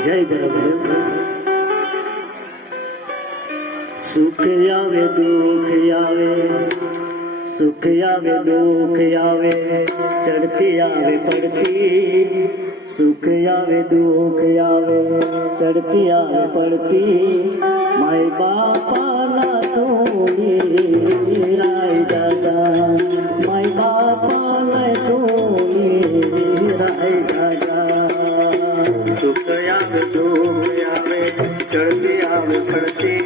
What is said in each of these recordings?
જય ગુરુદેવ. સુખ આવે દુઃખ આવે, સુખ આવે દુઃખ આવે, ચડતી આવે પડતી. સુખ આવે દુઃખ આવે, ચડતી આવે પડતી. માય બાપાના તું રાય દાદા, માય બાપાના તું રાય દાદા. સુખ આવે દુઃખ આવે, ચડતી આવે પડતી.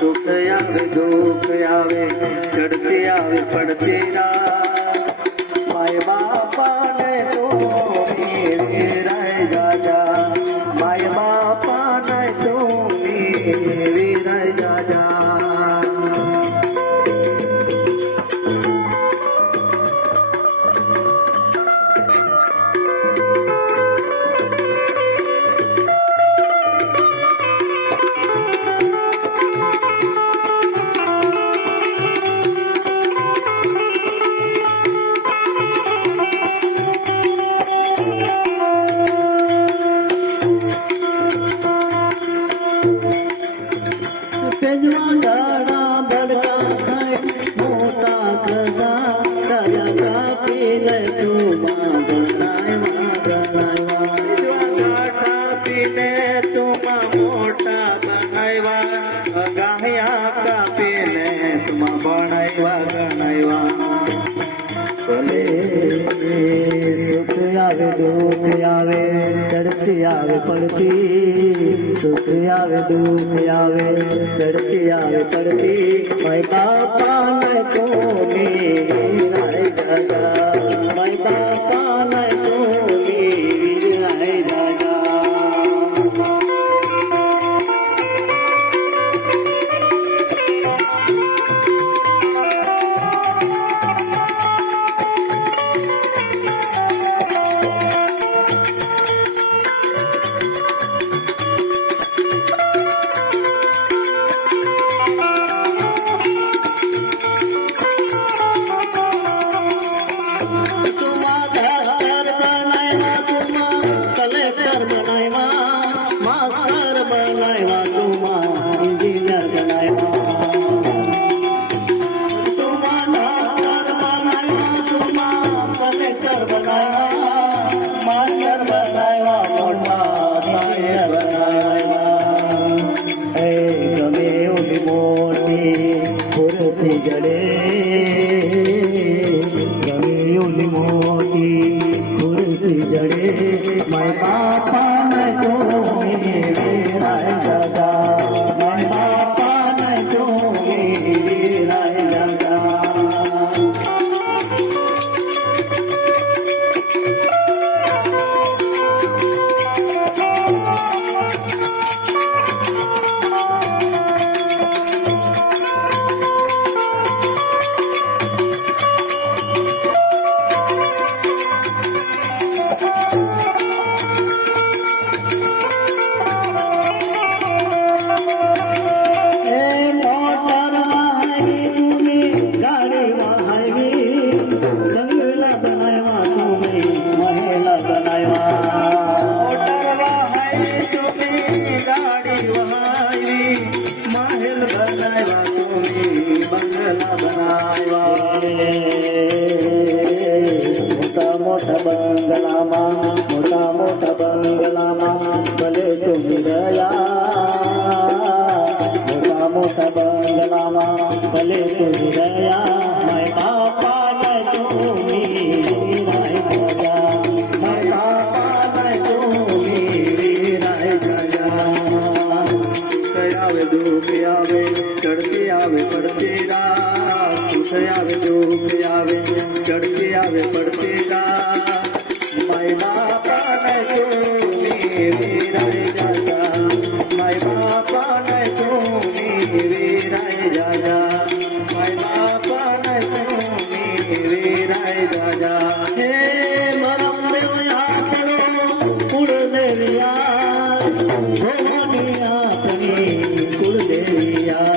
સુખ આવે દુઃખ આવે, ચડતી આવે પડતી. માય બાપાને તો રાય દાદા, માય બાપાને તો રાય દાદા. આવે દુઃખ આવે, ચડતી આવે પડતી. સુખ આવે દુઃખ આવે, ચડતી આવે પડતી. માય બાપાને તો રાય દાદા, માય બાપાને તો રાય દાદા. My papa, my Joey, Rai Dada. My papa, my Joey, Rai Dada. મોટા બંગલામાં ભલે તું રહ્યા. મોટા બંગલામાં ભલે તું રહ્યા. માય બાપાને તું રાય દાદા, માય બાપાને તું રાય દાદા. આવે દુઃખ આવે, ચડતી આવે પડતી. સુખ આવે દુઃખ આવે, ચડતી આવે પડતી. માય બાપાને તું રાય દાદા, માય બાપાને તું રાય દાદા, માય બાપાને તું રાય દાદા. હે મારા કુળદેવિયા, ભવાની આપણી કુળદેવિયા.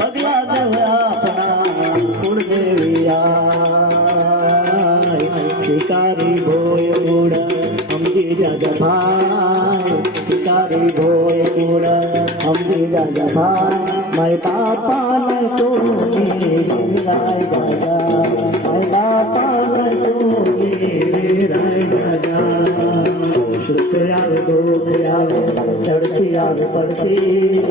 ભગવાન આપણા શિકારી ભોય ગુડ અમજી જગભાઈ શિકારી ભોય ગુડ અમજી જગભાઈ માય બાપા ને તોની રાય દાદા માય બાપા ને તોની રાય દાદા સુખ આવે દુઃખ આવે ચડતી આવે પડતી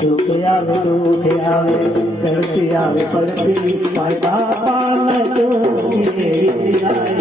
સુખ આવે દુઃખ આવે ચડતી આવે પડતી માય બાપા ને તોની રાય